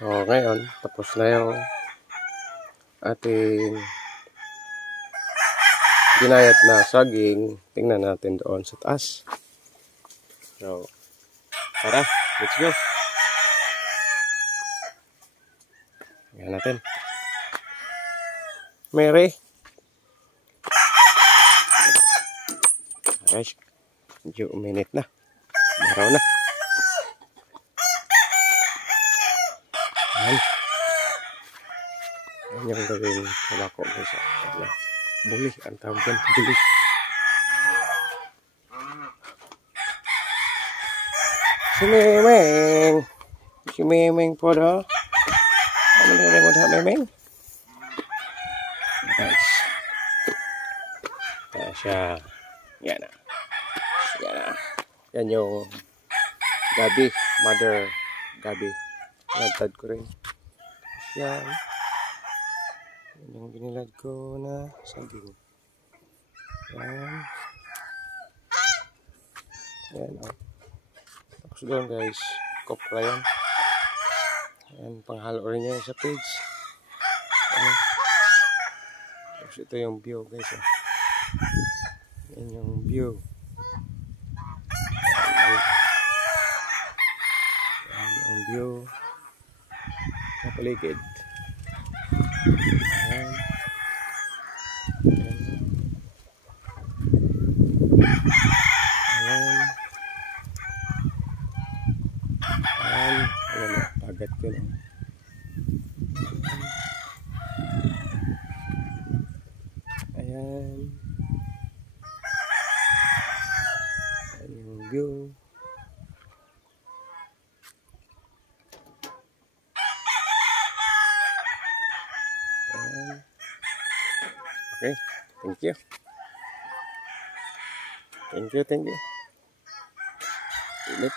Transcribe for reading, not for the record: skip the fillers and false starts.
So ngayon, tapos na yung ating ginayat na saging. Tingnan natin doon sa taas. So, tara, let's go. Tingnan natin. Mary. Guys, medyo uminit na. Maraw na. Ayan. Ayan yung gawin sa bako guys. Buli, ang tawag dyan. Buli. Si Memeng. Si Memeng po na. Ano na mo na Memeng? Guys. Ayan siya. Yan na. Yan na. Yan yung Gabi. Mother Gabi. Nagtad ko rin. Yan. Yan yung binilad ko na saging. Yan. Yan o. Tapos doon guys. Kopra yan. Yan. Panghalo rin yan sa page. Yan. Tapos ito yung view guys. Yan yung view. Yan ang view. Sa paligid. Ayan. Ayan. Ayan. Ayan. Pagat ko lang. Ayan. Ayan yung view. Okay, thank you. Thank you. Init.